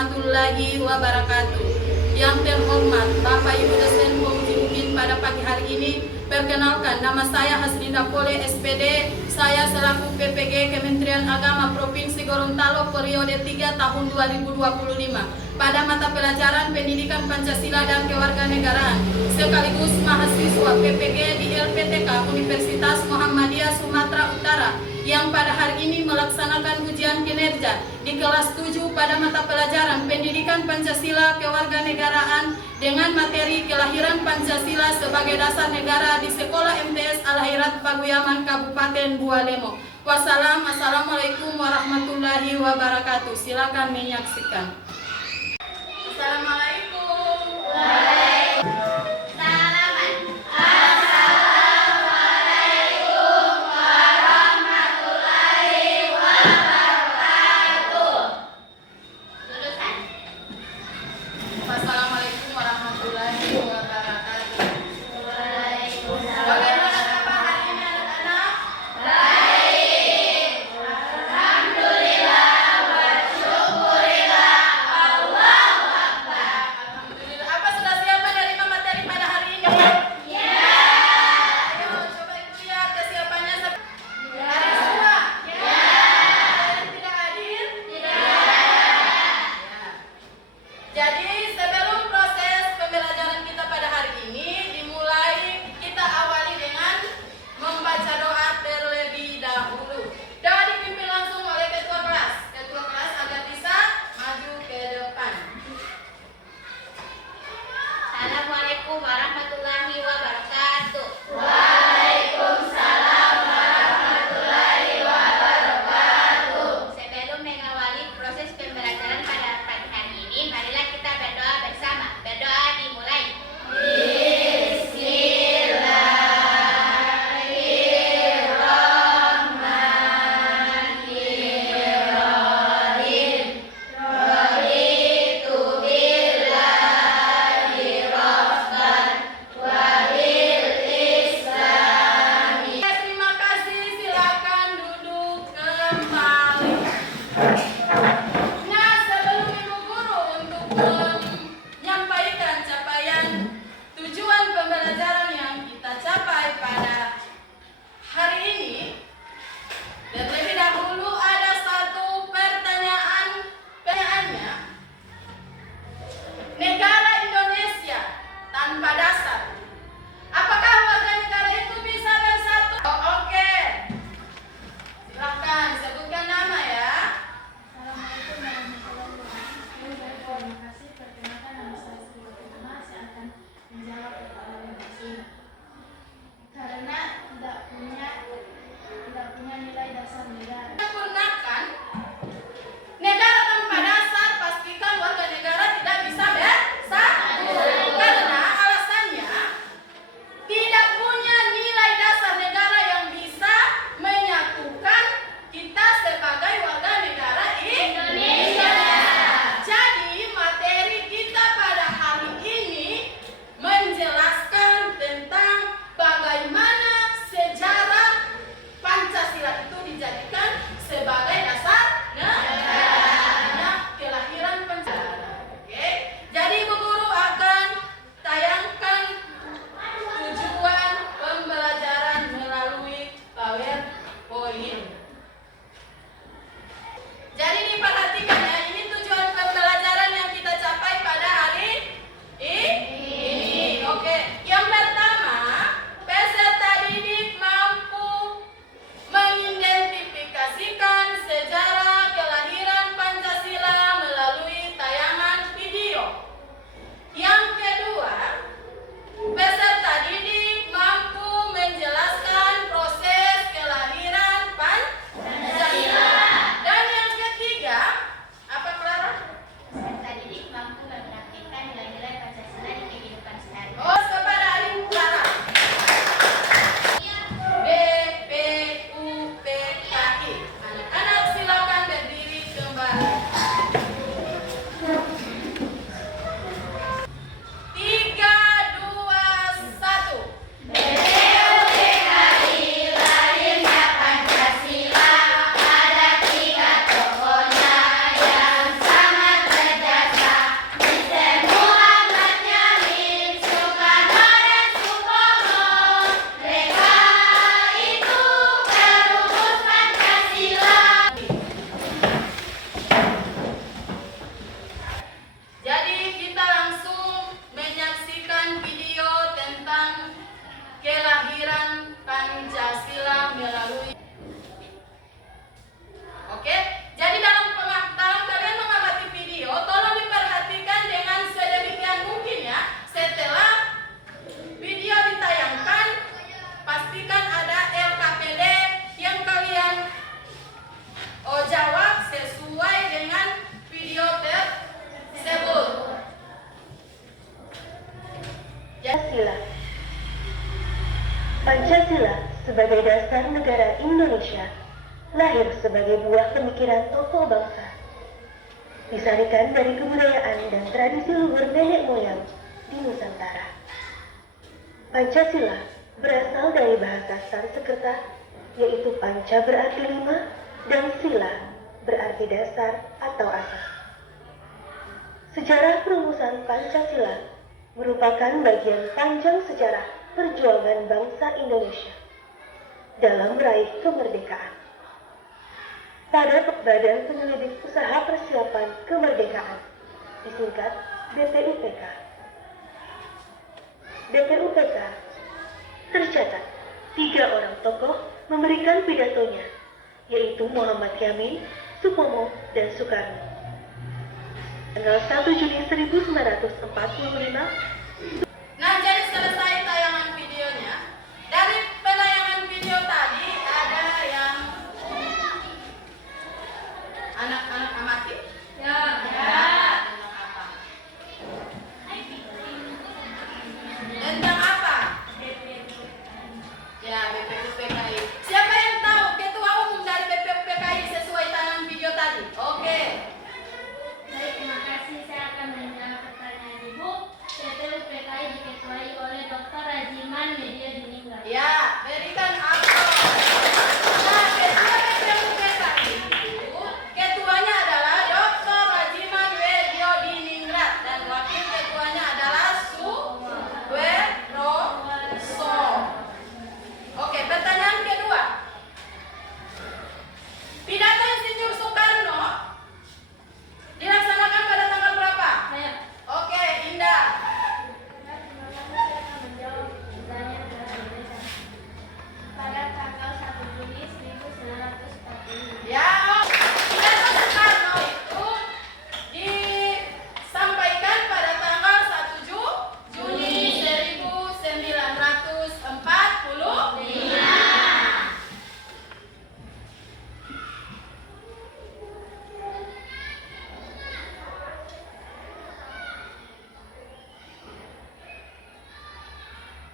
warahmatullahi wabarakatuh. Yang terhormat Bapak Ibu dosen Pemujin pada pagi hari ini, perkenalkan nama saya Hasninda Pole SPD. Saya selaku PPG Kementerian Agama Provinsi Gorontalo periode 3 tahun 2025 pada mata pelajaran Pendidikan Pancasila dan Kewarganegaraan sekaligus mahasiswa PPG di LPTK Universitas Muhammadiyah Sumatera Utara yang pada hari ini melaksanakan ujian kinerja di kelas 7 pada mata pelajaran Pendidikan Pancasila Kewarganegaraan dengan materi kelahiran Pancasila sebagai dasar negara di Sekolah MTS Al-Khairat Paguyaman Kabupaten Bualemo. Wassalamualaikum warahmatullahi wabarakatuh. Silakan menyaksikan. Assalamualaikum. Assalamualaikum warahmatullahi wabarakatuh. Bagaimana kabar hari ini anak-anak? Baik. Alhamdulillah wa syukurillah. Allahu Akbar. Alhamdulillah. Apa sudah siap sebagai dasar negara Indonesia lahir sebagai buah pemikiran tokoh bangsa, disarikan dari kebudayaan dan tradisi luhur nenek moyang di Nusantara. Pancasila berasal dari bahasa Sanskerta, yaitu panca berarti lima dan sila berarti dasar atau asas. Sejarah perumusan Pancasila merupakan bagian panjang sejarah perjuangan bangsa Indonesia dalam meraih kemerdekaan. Pada Badan Penyelidik Usaha Persiapan Kemerdekaan, disingkat BPUPK. BPUPK tercatat 3 orang tokoh memberikan pidatonya, yaitu Muhammad Yamin, Supomo, dan Soekarno. Tanggal 1 Juni 1945. Nah, jadi selesai tayangan videonya. Dari penayangan video tadi ada yang anak-anak amati? Ya. Tentang apa? Tentang apa? Ya, BPUPKI. Siapa yang tahu ketua umum dari BPUPKI sesuai tayangan video tadi? Oke. Baik, terima kasih. Saya akan menjawab pertanyaan Ibu. BPUPKI diketuai oleh Dr. Rajiman Media Diningrat. Ya, berikan aplaus. Nah, ketua BPUPKI itu ketuanya adalah Dr. Rajiman Media Diningrat dan wakil ketuanya adalah Suwerroso. Oke, pertanyaan kedua. Pidato Insinyur Soekarno dilaksanakan pada tanggal berapa? Saya. Oke, Indah. Terima kasih. Saya akan menjawab pertanyaan dari Indonesia. Pada tanggal 1 Juni 1945. Ya, pidato Soekarno itu disampaikan pada tanggal 1 Juni 1945.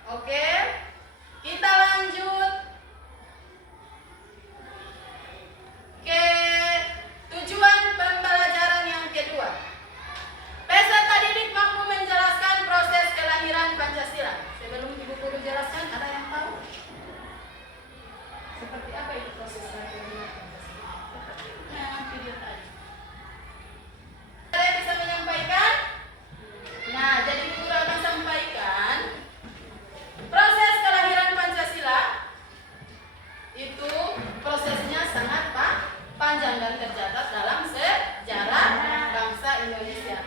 Oke, kita lanjut ke tujuan pembelajaran yang kedua. Peserta didik mampu menjelaskan proses kelahiran Pancasila. Sebelum Ibu Guru jelaskan, ada yang tahu? Seperti apa itu proses kelahiran Pancasila? Seperti yang video tadi. Saya bisa menyampaikan? Nah, jadi Ibu Guru akan sampaikan proses kelahiran Pancasila itu prosesnya sangat panjang dan tercatat dalam sejarah bangsa Indonesia.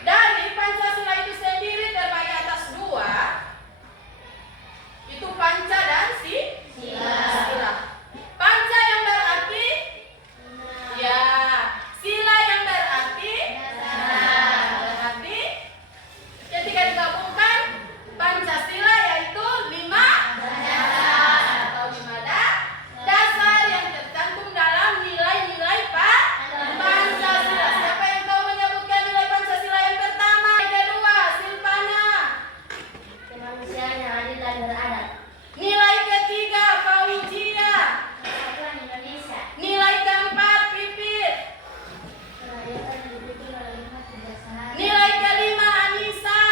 Dari Pancasila itu sendiri terbagi atas 2, itu panca dan sila. Panca yang berarti ya, sila yang berarti berarti ketika digabungkan Pancasila yaitu 5 atau 5 dasar yang tercantum dalam nilai-nilai Pancasila. Siapa yang tahu menyebutkan nilai Pancasila yang pertama? Yang kedua, Silvana. Kemanusiaan yang adil dan beradab. Nilai ketiga, Fauzia. Persatuan Indonesia. Nilai keempat, Pipit. Kerakyatan didukung oleh 5 kebiasaan. Nilai kelima, Anissa.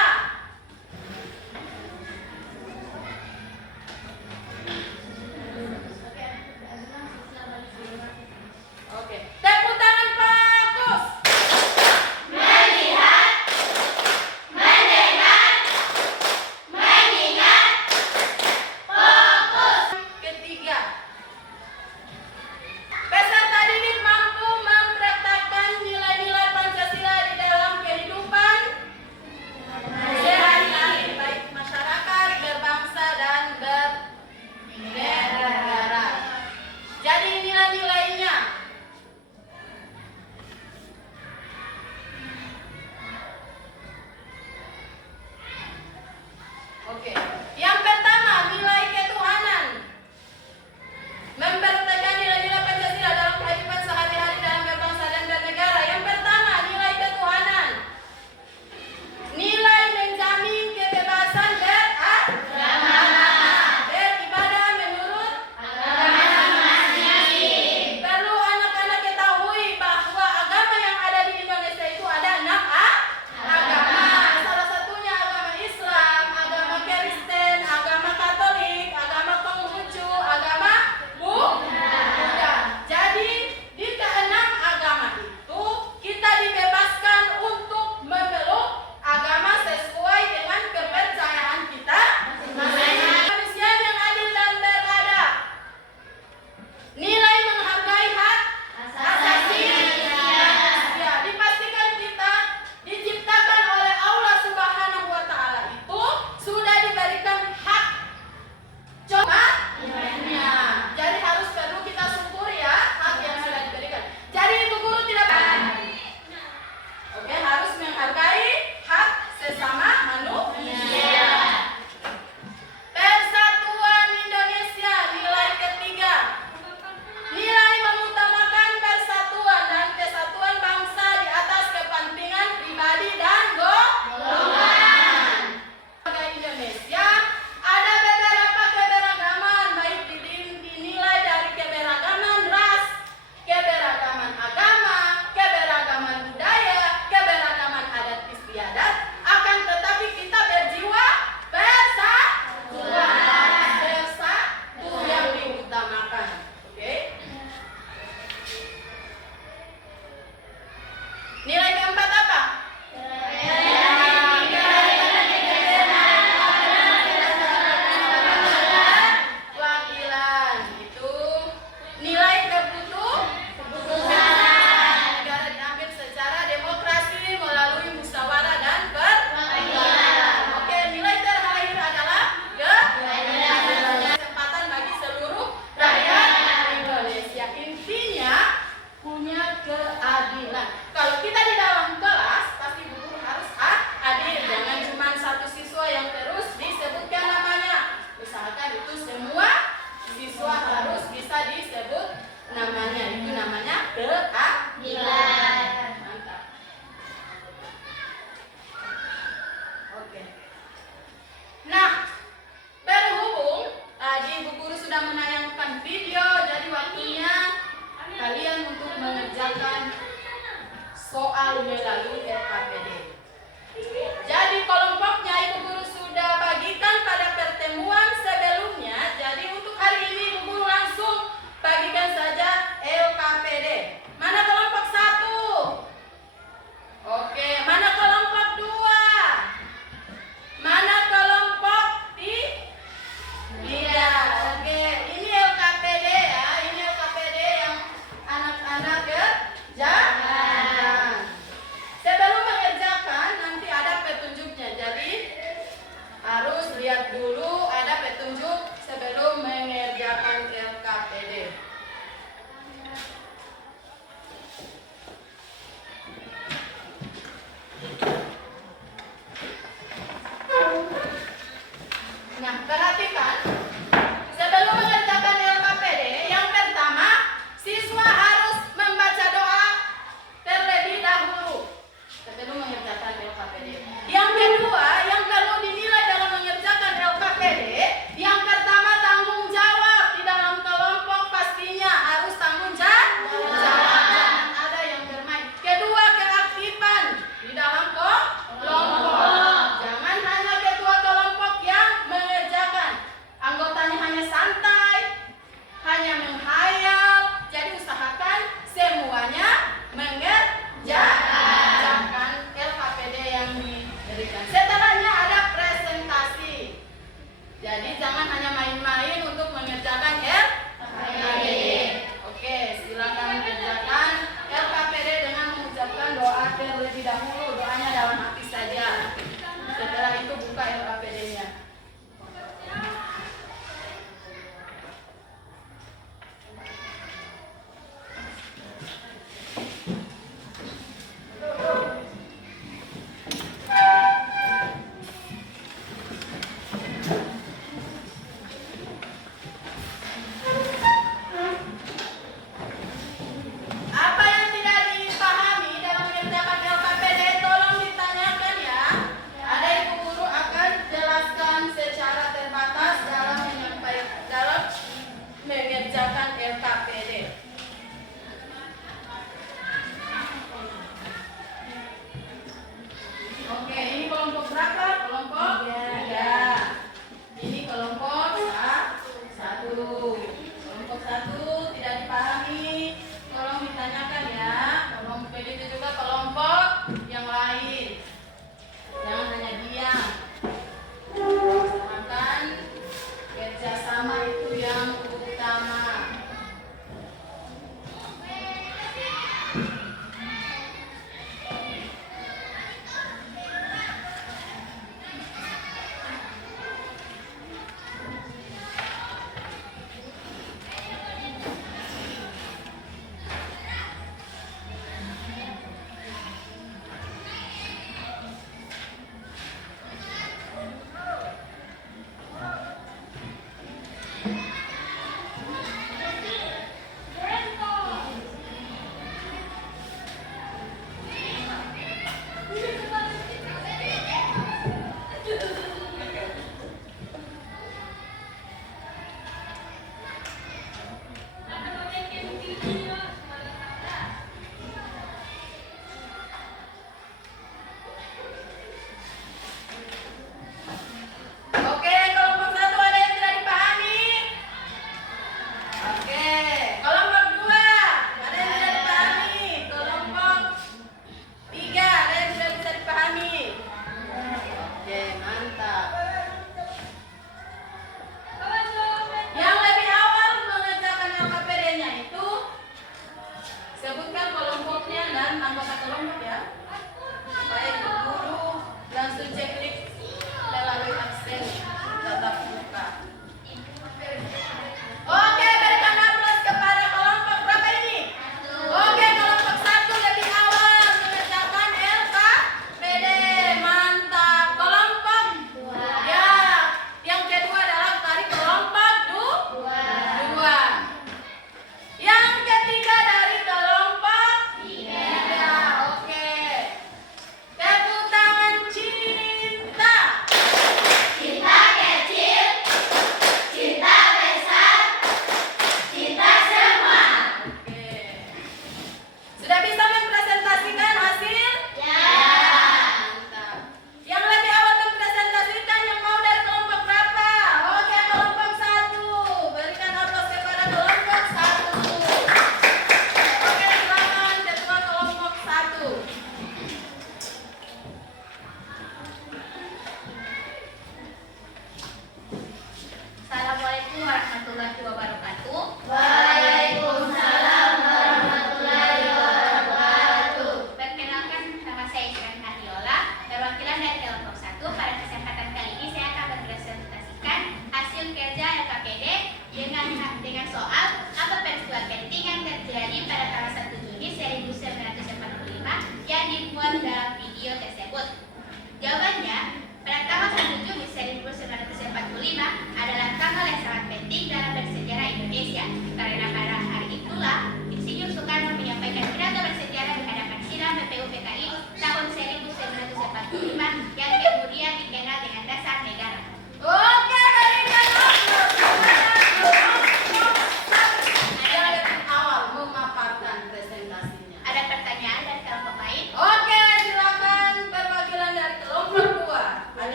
Oke, tepuk tangan Pak Kus. Melihat, mendengar, mengingat, fokus. Ketiga, peserta didik mampu mempraktekkan nilai-nilai Pancasila di dalam kehidupan sehari-hari, baik masyarakat, berbangsa, dan bernegara. Jadi nilai-nilainya melalui LKPD. Jadi kelompoknya Ibu Guru sudah bagikan pada pertemuan sebelumnya. Jadi untuk hari ini Ibu Guru langsung bagikan saja LKPD. Mana kelompok 1? Oke, mana kelompok 2? Mana kelompok 3? Oke, ini LKPD ya. Ini LKPD yang anak-anak kerjakan. Sebelum mengerjakan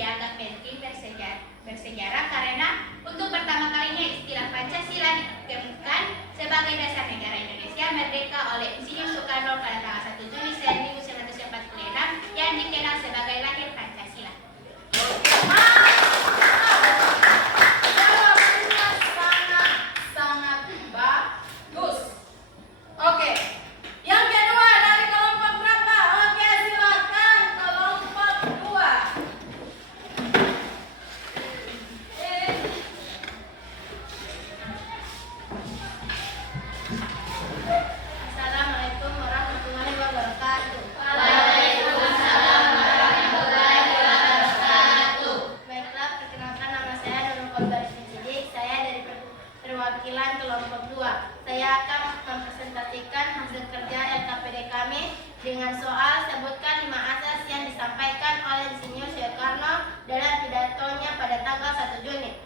dianggap penting bersejarah karena untuk pertama kalinya istilah Pancasila ditemukan sebagai dasar negara Indonesia merdeka oleh Insinyur Soekarno pada tanggal 1 Juni 1946 yang dikenal sebagai lahir Pancasila. Sangat bagus. Oke. Yang kedua dari kelompok berapa? Oke, silakan kelompok 2. Assalamualaikum warahmatullahi wabarakatuh. Waalaikumsalam warahmatullahi wabarakatuh. Baiklah, perkenalkan nama saya Nurul Kolbaris Sidik. Saya dari perwakilan kelompok 2. Saya akan mempresentasikan hasil kerja LKPD kami dengan soal sebutkan 5 asas yang disampaikan oleh Insinyur Soekarno dalam pidatonya pada tanggal 1 Juni.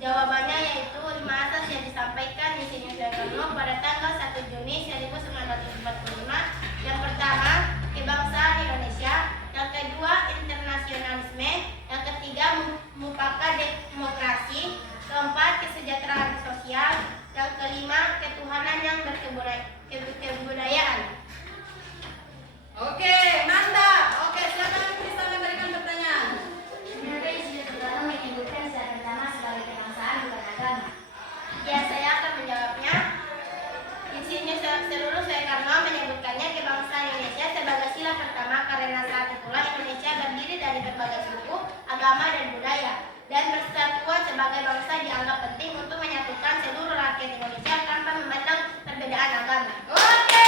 Jawabannya yaitu 5 asas yang disampaikan Insinyur Soekarno pada tanggal 1 Juni 1945. Yang pertama, kebangsaan Indonesia. Yang kedua, internasionalisme. Yang ketiga, mufakat demokrasi. Keempat, kesejahteraan sosial. Yang kelima, ketuhanan yang berkebudayaan. Oke, mantap. Oke, silakan bisa memberikan pertanyaan. Benarkah Insinyur Soekarno menyebutkan secara pertama sebagai kebangsaan bukan agama? Ya, saya akan menjawabnya. Insinyur Soekarno menyebutkannya kebangsaan Indonesia sebagai sila pertama karena saat itulah Indonesia berdiri dari berbagai suku, agama, dan budaya. Dan persatuan sebagai bangsa dianggap penting untuk menyatukan seluruh rakyat Indonesia tanpa memandang perbedaan agama. Oke,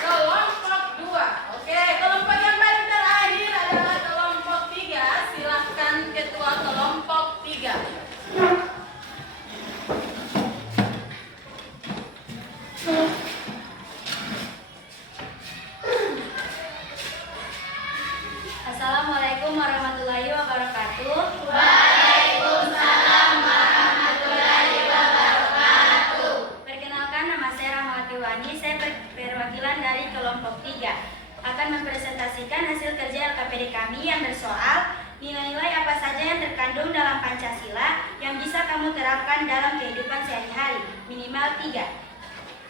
kelompok 2. Oke, kelompok yang paling terakhir adalah kelompok 3. Silahkan ketua kelompok 3. Assalamualaikum warahmatullahi wabarakatuh. Waalaikumsalam warahmatullahi wabarakatuh. Perkenalkan, nama saya Rahmawati Wani. Saya perwakilan dari kelompok 3. Akan mempresentasikan hasil kerja LKPD kami yang bersoal nilai-nilai apa saja yang terkandung dalam Pancasila yang bisa kamu terapkan dalam kehidupan sehari-hari, minimal 3.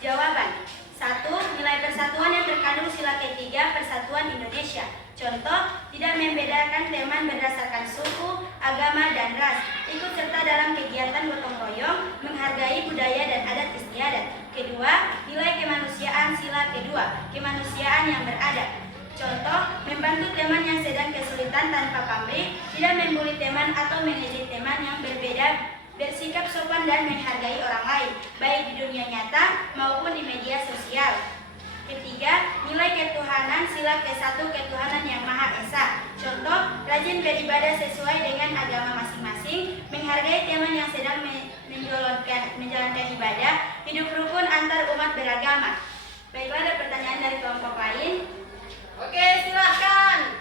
Jawaban: 1. Nilai persatuan yang terkandung sila ketiga Persatuan Indonesia. Contoh, tidak membedakan teman berdasarkan suku, agama, dan ras. Ikut serta dalam kegiatan gotong royong, menghargai budaya dan adat istiadat. Kedua, nilai kemanusiaan sila kedua, kemanusiaan yang beradab. Contoh, membantu teman yang sedang kesulitan tanpa pamrih, tidak membuli teman atau mengejek teman yang berbeda, bersikap sopan dan menghargai orang lain, baik di dunia nyata maupun di media sosial. Ketiga, nilai ketuhanan sila ke-1, ketuhanan yang Maha Esa. Contoh, rajin beribadah sesuai dengan agama masing-masing, menghargai teman yang sedang menjalankan ibadah, hidup rukun antar umat beragama. Baiklah, ada pertanyaan dari kelompok lain. Oke, silahkan.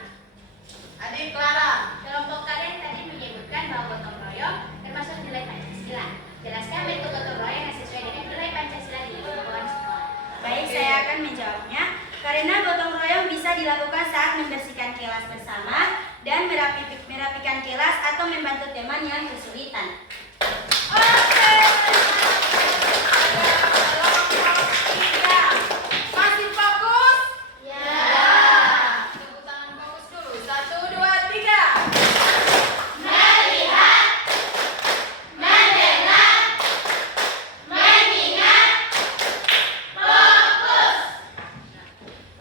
Adik Clara. Kelompok kalian tadi menyebutkan bahwa gotong royong termasuk nilai Pancasila. Jelaskan bentuk gotong royong yang sesuai dengan nilai Pancasila di lingkungan sekolah. Baik, saya akan menjawabnya. Karena gotong royong bisa dilakukan saat membersihkan kelas bersama dan merapikan kelas atau membantu teman yang kesulitan. Oke. Kelompok 3. Masih fokus? Ya. Tepuk tangan fokus dulu. 1, 2, 3. Melihat, mendengar, mengingat, fokus.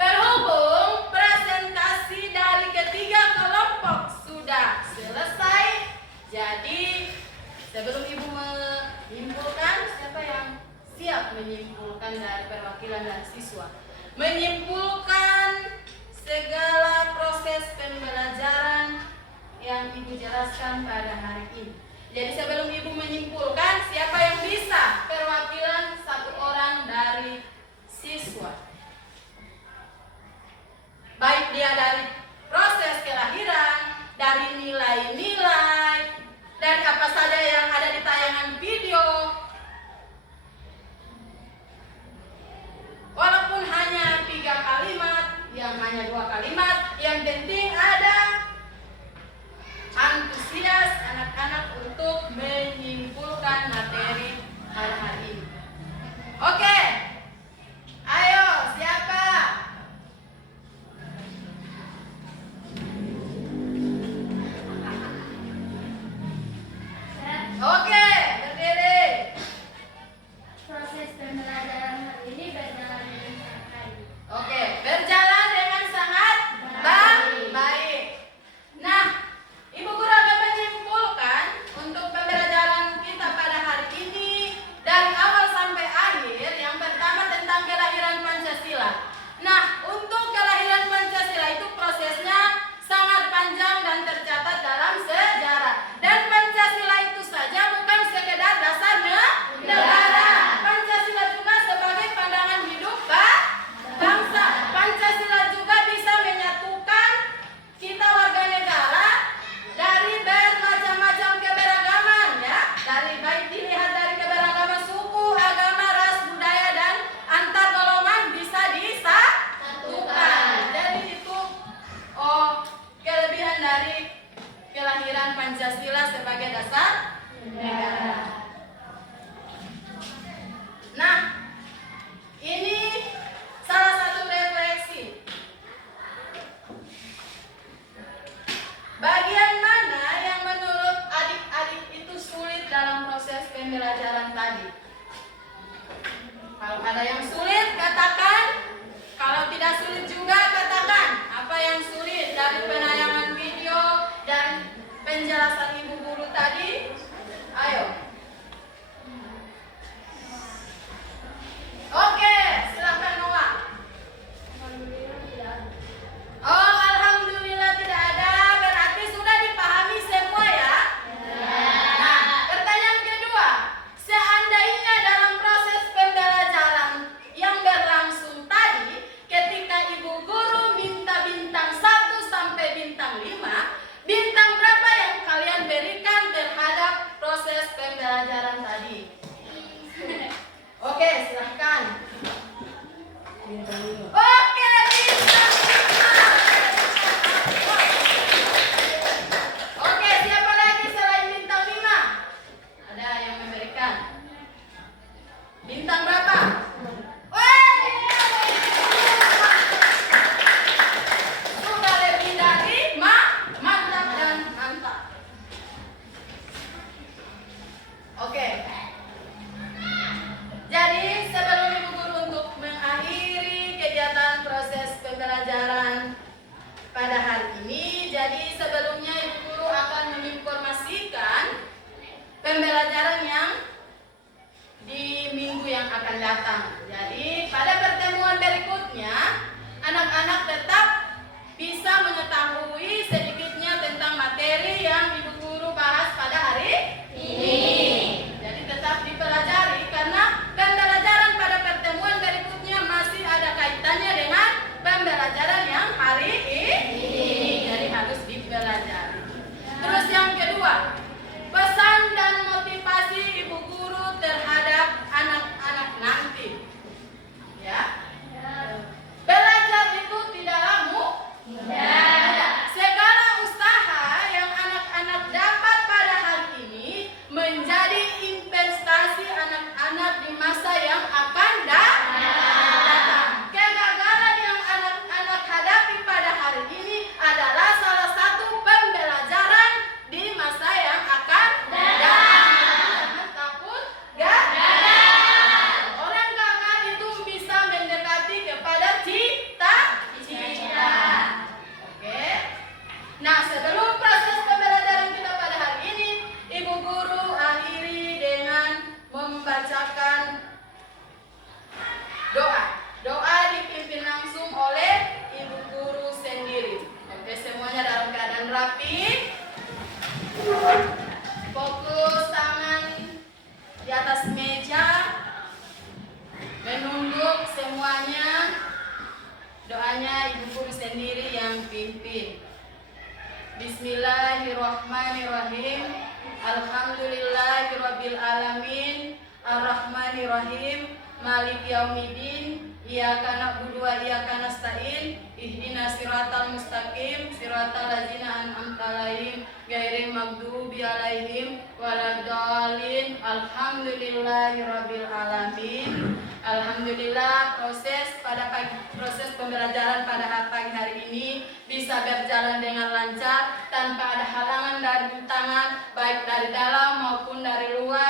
Berhubung presentasi dari ketiga kelompok sudah selesai, jadi sebelum Ibu menyimpulkan, Yang penting ada antusias anak-anak untuk menyimpulkan materi hari ini. Oke, ayo siapa? Oke, berdiri. Proses pembelajaran hari ini berjalan dengan sangat baik. Oke, berjalan dengan sangat baik. Nah, Ibu Guru akan menyimpulkan untuk pembelajaran kita pada hari ini dari awal sampai akhir. Yang pertama tentang kelahiran Pancasila. Nah, untuk kelahiran Pancasila itu prosesnya sangat panjang dan tercatat dalam sejarah. Dan Pancasila itu saja bukan sekedar dasar negara. Pancasila juga sebagai pandangan hidup bangsa. Pancasila juga bisa menyatukan kita warga negara dari bermacam-macam keberagaman, ya. Dari baik dilihat dari keberagaman suku, agama, ras, budaya, dan antar golongan bisa disatukan. Jadi itu kelebihan dari kelahiran Pancasila sebagai dasar negara. Nah, ini salah satu refleksi. Bagian mana yang menurut adik-adik itu sulit dalam proses pembelajaran tadi? Kalau ada yang sulit, katakan. Kalau tidak sulit juga, katakan. Apa yang sulit dari penayangan video dan penjelasan Ibu Guru tadi? Ayo. Oke, silakan Noah. Oh, alhamdulillah tidak ada. Berarti sudah dipahami semua ya? Nah, pertanyaan kedua. Seandainya dalam proses pembelajaran yang berlangsung tadi, ketika Ibu Guru minta bintang 1 sampai bintang 5, bintang berapa yang kalian berikan terhadap proses pembelajaran tadi? Oke, silahkan. Oke, bintang 5. Oke, siapa lagi selain bintang 5? Ada yang memberikan? Bintang berapa? Sudah lebih dari mantap dan mantap. Oke. Jadi sebelum Ibu Guru untuk mengakhiri kegiatan proses pembelajaran pada hari ini, jadi sebelumnya Ibu Guru akan menginformasikan pembelajaran yang di minggu yang akan datang. Jadi pada pertemuan berikutnya, anak-anak tetap bisa mengetahui sedikitnya tentang materi yang Ibu Guru bahas pada hari ini. Jadi tetap dipelajari karena pembelajaran pada pertemuan berikutnya masih ada kaitannya dengan pembelajaran yang hari ini. Jadi harus dipelajari. Terus yang kedua, pesan dan motivasi Ibu Guru terhadap anak-anak nanti. Ya. Belajar itu tidaklah mudah. Segala usaha yang anak-anak dapat pada hari ini menjadi investasi anak-anak di masa yang akan datang. Kegagalan yang anak-anak hadapi pada hari ini adalah salah satu pembelajaran di masa yang akan datang. Jangan takut gagal. Orang gagal itu bisa mendekati kepada cita-cita. Oke. Nah, sebelum proses pembelajaran kita pada hari ini, Ibu Guru akhiri dengan membacakan doa. Doa dipimpin langsung oleh Ibu Guru sendiri. Oke, semuanya dalam keadaan rapi. Fokus tangan di atas meja. Menunduk semuanya. Doanya Ibu Guru sendiri yang pimpin. Bismillahirrahmanirrahim. Alhamdulillahirabbil alamin. Arrahmanirrahim. Maliki yaumiddin. Iyyaka na'budu wa iyyaka nasta'in. Ihdinas siratal mustaqim, siratal ladzina an'amta 'alaihim ghairil maghdubi 'alaihim waladdallin. Alhamdulillahirabbil alamin. Alhamdulillah proses pembelajaran pada pagi hari ini bisa berjalan dengan lancar tanpa ada halangan dari rintangan baik dari dalam maupun dari luar.